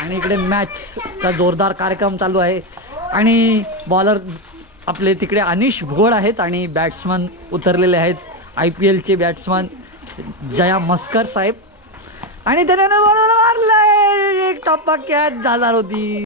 आणि इकडे मॅचचा जोरदार कार्यक्रम चालू आहे. आणि बॉलर आपले तिकडे अनिश भुगोळ आहेत आणि बॅट्समन उतरलेले आहेत. आय पी एलचे बॅट्समन जया मस्कर साहेब. आणि त्याने बॉलर मारलाय. एक टप्पा कॅच झाला होती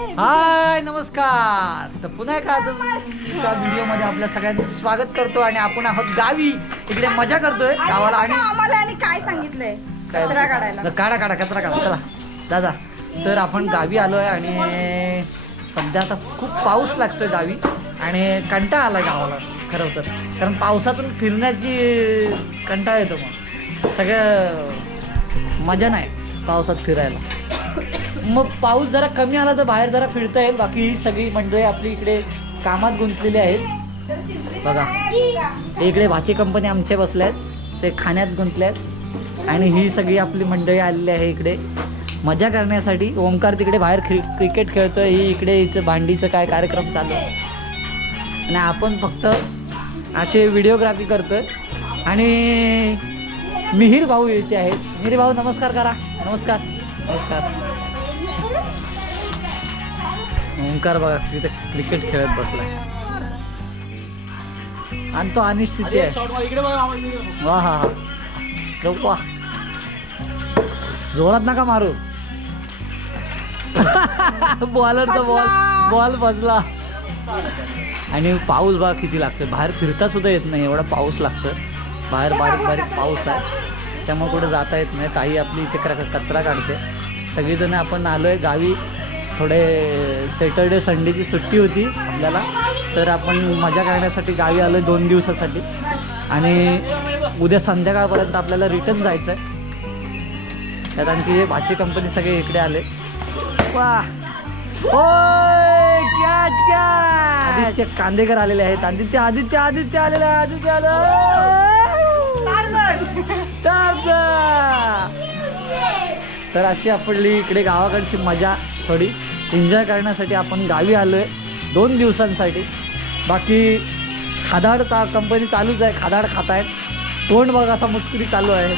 हाय नमस्कार. तर पुन्हा एका तुमच्या व्हिडिओमध्ये आपल्या सगळ्यांचं स्वागत करतो आणि आपण आहोत गावी. इकडे मजा करतोय गावाला आणि आम्हाला आणि काय सांगितलंय? काय? कचरा काढायला. तर काढा काढा कचरा काढा. चला. दादा तर आपण गावी आलोय आणि सध्या आता खूप पाऊस लागतोय गावी आणि कंटाळा आलाय गावाला खरं तर. कारण पावसातून फिरण्याची कंटाळा येतो मग. सगळं मजा नाही पावसात फिरायला. मग पाऊस जरा कमी आला तर बाहेर जरा फिरता येईल. बाकी ही सगळी मंडळी आपली इकडे कामात गुंतलेली आहेत. बघा इकडे भाची कंपनी आमचे बसले आहेत. ते खाण्यात गुंतले आहेत. आणि ही सगळी आपली मंडळी आलेली आहे इकडे. मजा करण्यासाठी ओंकार तिकडे बाहेर क्रि क्रिकेट खेळतोय. ही इकडे हिचं भांडीचं काय कार्यक्रम चालू आहे. आणि आपण फक्त असे व्हिडिओग्राफी करतोय. आणि मिहिर भाऊ येते आहेत. मिहिर भाऊ नमस्कार करा. नमस्कार. नमस्कार. ओंकार बघा तिथे क्रिकेट खेळत बसलाय. आणि तो अनिश तिथे आहे. वा हा हा. लो, वा जोरात नका मारू. बॉलरचा बॉल बॉल बसला. आणि पाऊस बघा किती लागतोय. बाहेर फिरता सुद्धा येत नाही एवढा पाऊस लागतोय. बाहेर बारीक बारीक पाऊस आहे. त्यामुळे कुठे जाता येत नाही. ताई आपली इथे करा- कचरा काढते. सगळीजण आपण आलोय गावी. थोडे सॅटर्डे संडेची सुट्टी होती आपल्याला. तर आपण मजा करण्यासाठी गावी आलो दोन दिवसासाठी. आणि उद्या संध्याकाळपर्यंत आपल्याला रिटर्न जायचं आहे त्यात आणखी हे भाची कंपनी सगळे इकडे आले. वा! ओय! आदित्य कांदेकर आलेले आहेत. आदित्य आदित्य आदित्य आलेले आहे आदित्य आलं. तर अशी आपली इकडे गावाकडची मजा थोडी. एन्जॉय करण्यासाठी आपण गावी आलो आहे दोन दिवसांसाठी. बाकी खादाड चा कंपनी चालूच आहे खादाड खात आहेत तोंड बघा असा मुस्कुरी चालू आहे.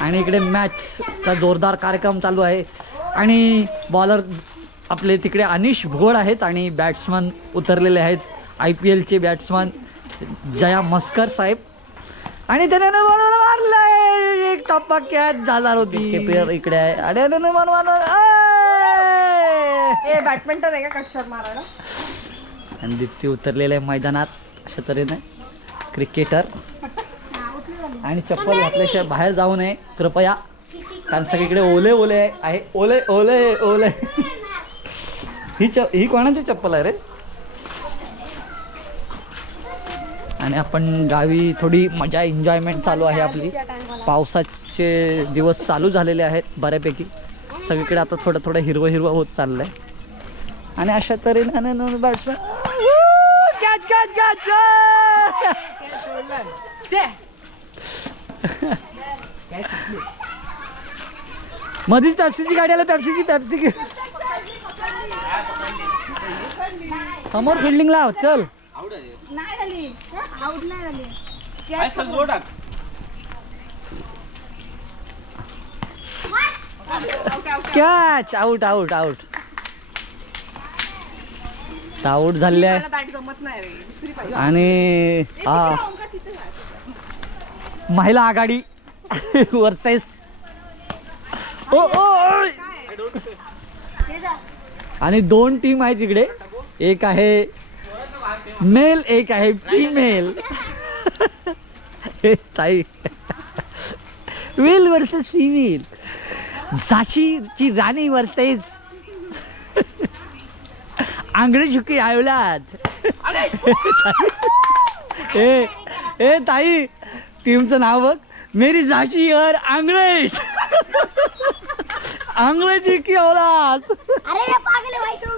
आणि इकडे मॅचचा जोरदार कार्यक्रम चालू आहे. आणि बॉलर आपले तिकडे अनिश भुगोळ आहेत आणि बॅट्समन उतरलेले आहेत. आय पी एलचे बॅट्समन जया मस्कर साहेब. आणि त्याने बॉलर मारलाय. एक टप्पा कॅच जाणार होती. केपेर इकडे आहे. आणि त्याने हे बॅडमिंटन आहे का? कक्षर मारायला? आणि दीप्ती उतरलेले आहे मैदानात. अशा तऱ्हेने. क्रिकेटर आणि चप्पल घातल्याशिवाय बाहेर जाऊ नये. कृपया. कारण सगळीकडे ओले ओले आहे आहे. ओले ओले ओले. ही च ही कोणाची चप्पल आहे रे? आणि आपण गावी थोडी मजा एन्जॉयमेंट चालू आहे आपली. पावसाचे दिवस चालू झालेले आहेत बऱ्यापैकी. सगळीकडे आता थोडं थोडं हिरवं हिरवं होत चाललंय. आणि अशा तऱ्हेने बॅट्समॅन कॅच कॅच कॅच मधीच पॅप्सीची गाडी आला पॅप्सीची पॅप्सी. समोर फिल्डिंग लाव चल. नाही झाली. आउट नाही झाली. Catch out out out out झालेले आहे. मला बॅट जमत नाही रे. दुसरी पाहिजे. आणि हा. ओंकार तिथे जा. महिला आघाडी. वर्सेस ओ ओ ओय. जा. आणि दोन टीम आहेत इकडे. एक आहे मेल एक आहे फिमेल ताई. मेल वर्सेस फिमेल झाशीची राणी वर्सेस आंगडे झुकी आवलात ए ए ताई टीमचं नाव बघ. मेरी झाशी और आंगळेश आंग्रेजी की औलाद अरे पागले भाई तू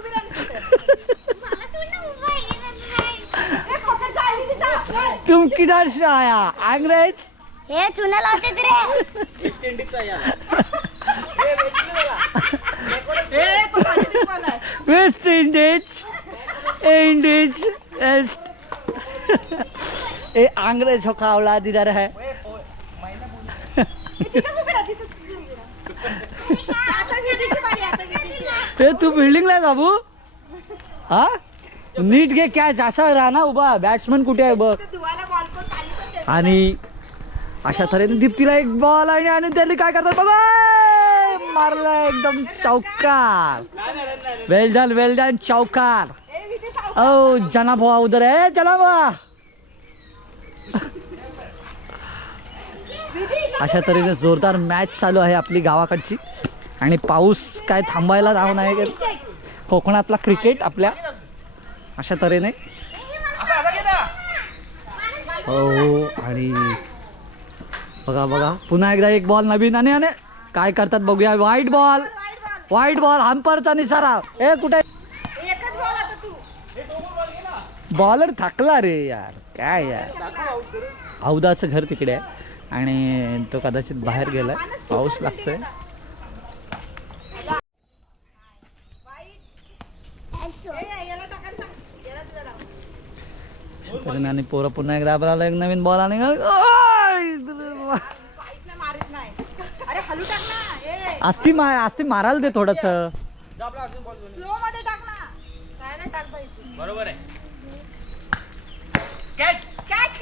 तुम किधर से आया? अंग्रेज? हे चुना लावते रे. West Indies Indies West. ए अंग्रेज हो का औलाद इधर है. ए तू बिल्डिंगला बाबू हा? नीट घे कॅच असा राहा ना उभा बॅट्समन कुठे आहे बघ ते धुवायला बॉल पण खाली पण ठेव. आणि अशा तऱ्हेने दीप्तीला एक बॉल आणि आणि त्यांनी काय करतात बघा! मारला एकदम चौकार. वेल डन वेल डन चौकार. ओ जना भावा उधर आहे जना भावा अशा तऱ्हेने जोरदार मॅच चालू आहे आपली गावाकडची. आणि पाऊस काय थांबायला राहून नाही कोकणातला क्रिकेट आपल्या. अशा तऱ्हेने. हो आणि बघा बघा. पुन्हा एकदा एक बॉल नवीन आणि आणि काय करतात बघूया. वाईट बॉल वाईट बॉल. हंपरचा निसारा. ए कुठे? बॉलर थकला रे यार. काय यार? औदाचं घर तिकडे आहे. आणि तो कदाचित बाहेर गेलाय. पाऊस लागतोय. तरी आणि पोरं पुन्हा एकदा आपल्याला एक नवीन बॉल आणि काहीच नाही, मारीत नाही. अरे हलू टाक ना ए अस्ती मार अस्ती मारायला दे थोडस. स्लो मध्ये टाक ना. काय नाही टाक बाई. बरोबर आहे. कॅच कॅच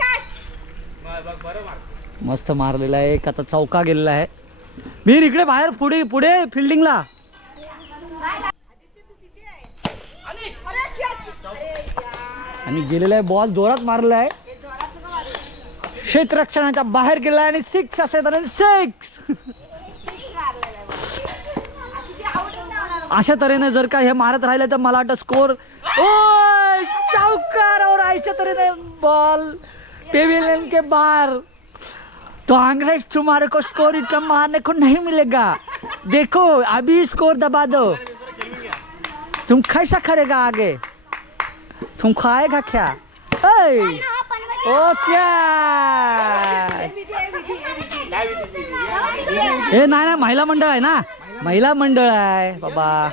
बरं मार मस्त मारलेला आहे. एक आता चौका गेलेला आहे. मीर इकडे बाहेर पुढे पुढे फिल्डिंगला अरे कॅच अरे यार आणि गेलेला आहे बॉल जोरात मारला आहे. क्षेत्ररक्षणाच्या बाहेर गेला आणि सिक्स असेल तर सिक्स अशा तऱ्हेने जर का हे मारत राहिले तर मला वाटतं स्कोर ओ चौकार और अशा तऱ्हेने बॉल पेविलियन के बाहर. तो अंग्रेज तुम्हारे को स्कोर इतना मारने को नहीं मिलेगा. देखो अभी स्कोर दबा दो. तुम कैसा करेगा आगे? तुम खाएगा क्या? ऐ, ओ क्या? ए, विधी, ए, विधी, ए, विधी. हे नाही नाही महिला मंडळ आहे ना? महिला मंडळ आहे बाबा.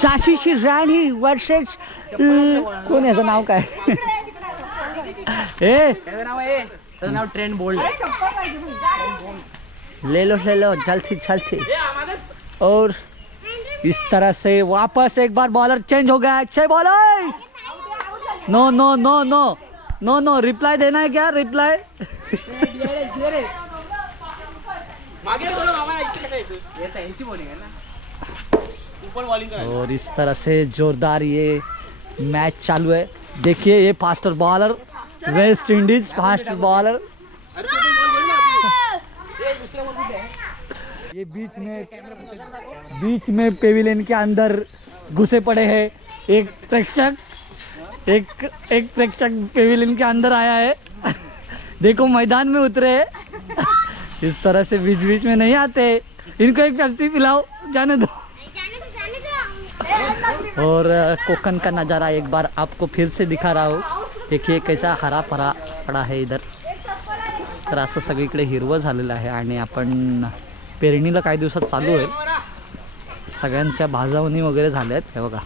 झाशीची राणी वर्षेच कोण याचं नाव काय. ए! नाव ट्रेंड बोल्ड. ले लो ले लो जल्दी जल्दी. और इस तरह से वापस एक बार बॉलर चेंज हो गया अच्छे बॉलर Out आहे, out झाले. No no no no no no reply देना है क्या? रिप्लाई मागे बोला मामा ऐकते काय तू यांची बॉलिंग आहे ना ऊपर बॉलिंग कर और इस तरह से जोरदार ये मैच चालू है। देखिए ये faster bowler West Indies fast bowler अरे तू पण बॉल बोल ना आपली ए दुसरा बॉल कुठे आहे ये बीच में बीच में पेविलियन के अंदर घुसे पड़े हैं। एक प्रेक्षक एक एक प्रेक्षक पेविलियन के अंदर आया है। देखो मैदान में उतरे हैं। इस तरह से बीच बीच में नहीं आते। इनको एक पेप्सी पिलाओ जाने दो। और कोकन का नज़ारा एक बार आपको फिर से दिखा रहा हूँ। देखिए कैसा हरा भरा पडा आहे इधर। तर असं सगळीकडे हिरवं झालेलं आहे आणि आपण पेरणीला काही दिवसात चालू आहे सगळ्यांच्या भाजावणी वगैरे झाल्या आहेत हे बघा.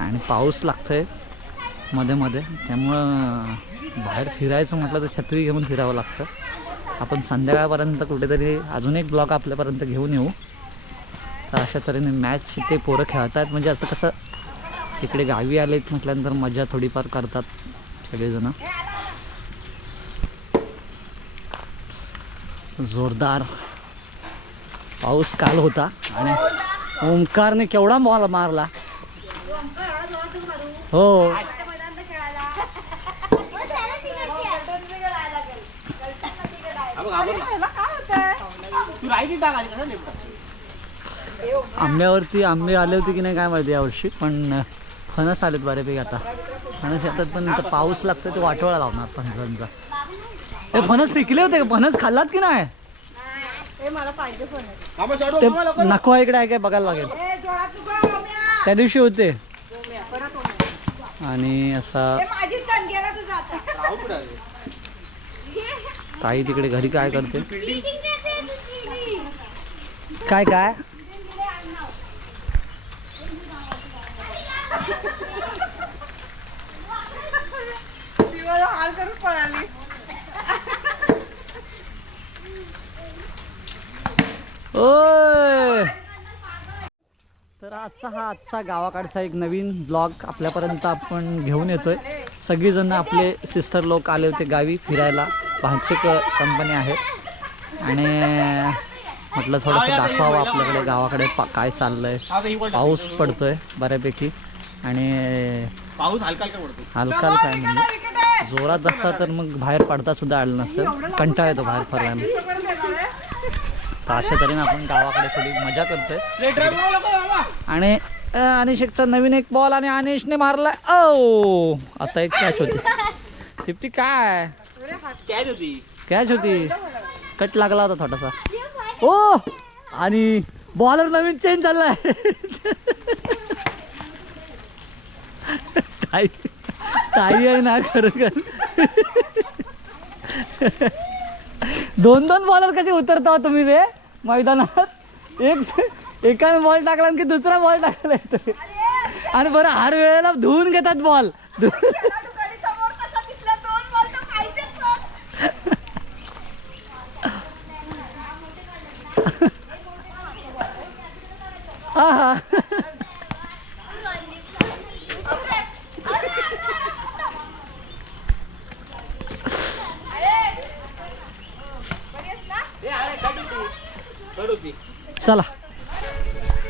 आणि पाऊस लागतोयमध्ये मध्ये. त्यामुळं बाहेर फिरायचं म्हटलं तर छत्री घेऊन फिरावं लागतं. आपण संध्याकाळपर्यंत कुठेतरी अजून एक ब्लॉक आपल्यापर्यंत घेऊन येऊ. तर अशा तऱ्हेने मॅच ते पोरं खेळतात म्हणजे आता कसं तिकडे गावी आलेत म्हटल्यानंतर मजा थोडीफार करतात सगळेजण. जोरदार पाऊस काल होता आणि ओंकारने केवढा बॉल मारला ओंकार, एवढा जोरातच मारू. हो. आंब्यावरती आंबे आले होते की नाही काय माहिती यावर्षी पण फणस आलेत बऱ्यापैकी आता. फणस येतात पण पाऊस लागतो ते वाटोळा लावणार फणसांचा. ते फणस पिकले होते फणस खाल्लात की नाही? ते नको इकडे आहे काय बघायला लागेल. त्या दिवशी होते. आणि असा? ताई तिकडे घरी काय करते? काय काय? ती मला हाल करून पळाली ओय तर असा हा आजचा गावाकडचा एक नवीन ब्लॉग आपल्यापर्यंत आपण घेऊन येतोय. सगळीजण आपले सिस्टर लोक आले होते गावी फिरायला. भांचिक कंपनी आहे. आणि म्हटलं थोडंसं दाखवावं आपल्याकडे गावाकडे पा काय चाललंय. पाऊस पडतोय बऱ्यापैकी. आणि पाऊस हलका हलका पडतो हलकाल काय म्हणजे जोरात असता तर मग बाहेर पडता सुद्धा आलं नसेल. कंटाळा येतो बाहेर आहे तर अशा तऱ्हेने आपण गावाकडे थोडी मजा करतोय. आणि अनिशेकचा नवीन एक बॉल आणि अनिशने मारलाय. ओ! आता एक कॅच होती. फिफ्टी काय? कॅच होती. कॅच होती कट लागला होता थोडासा. ओ! आणि बॉलर नवीन चेंज झालाय. ताई ताई आहे ना खरं दोन दोन बॉलर कसे उतरता हो तुम्ही रे? मैदानात? एक एकाने बॉल टाकला की दुसरा बॉल टाकला येतो आणि बरं हर वेळेला धुवून घेतात बॉल हा हा कट होती चला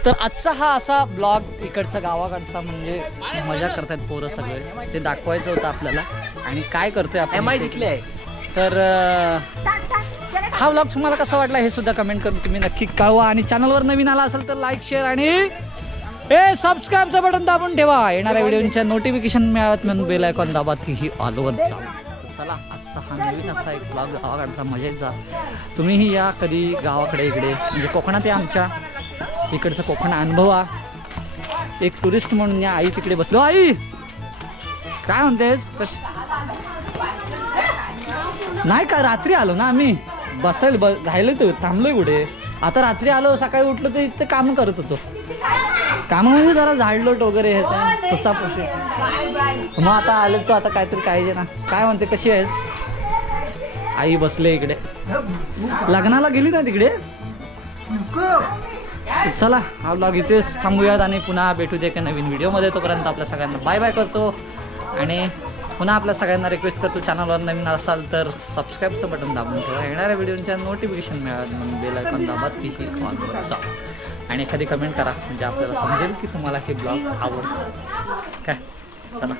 तर आजचा हा असा ब्लॉग इकडचा गावाकडचा म्हणजे मजा करतायत पोरं सगळे. ते दाखवायचं होतं आपल्याला. आणि काय करतोय आपण एम आय आहे. तर हा ब्लॉग तुम्हाला कसा वाटला हे सुद्धा कमेंट करून तुम्ही नक्की कळवा. आणि चॅनलवर नवीन आला असेल तर लाईक शेअर आणि ए सबस्क्राईबचं बटन दाबून ठेवा. येणाऱ्या व्हिडिओच्या नोटिफिकेशन मिळावत म्हणून बेल आयकॉन दाबा. तीही ऑलवर जाऊ चला आजचा हा नवीन असा एक ब्लॉग गावाकडचा मजेचा तुम्हीही या कधी गावाकडे इकडे. म्हणजे कोकणात या आमच्या. इकडचं कोकण अनुभवा. एक टुरिस्ट म्हणून या आई तिकडे बसलो. आई! काय म्हणतेस? कश नाही का? रात्री आलो ना आम्ही. बसायला ब राहिलो तो थांबलोय कुठे? आता रात्री आलो सकाळी उठलो तर इथं काम करत होतो. काम म्हणजे जरा झाडलोट वगैरे हे ते, मग आता आलो तो आता काहीतरी पाहिजे ना. काय म्हणते? कशी आहेस? आई बसले इकडे. लग्नाला गेली ना तिकडे? चला हा ब्लॉग इथेच थांबूयात आणि पुन्हा भेटू दे एका नवीन व्हिडिओमध्ये. तोपर्यंत आपल्या सगळ्यांना बाय बाय करतो. आणि पुन्हा आपल्या सगळ्यांना रिक्वेस्ट करतो चॅनलवर नवीन असाल तर सबस्क्राईबचं बटन दाबून ठेवा. येणाऱ्या व्हिडिओच्या नोटिफिकेशन मिळालं म्हणून बेल आयकॉन दाबात की ऑनवर जा. आणि एखादी कमेंट करा म्हणजे आपल्याला समजेल की तुम्हाला हे ब्लॉग आवडतं. काय? चला.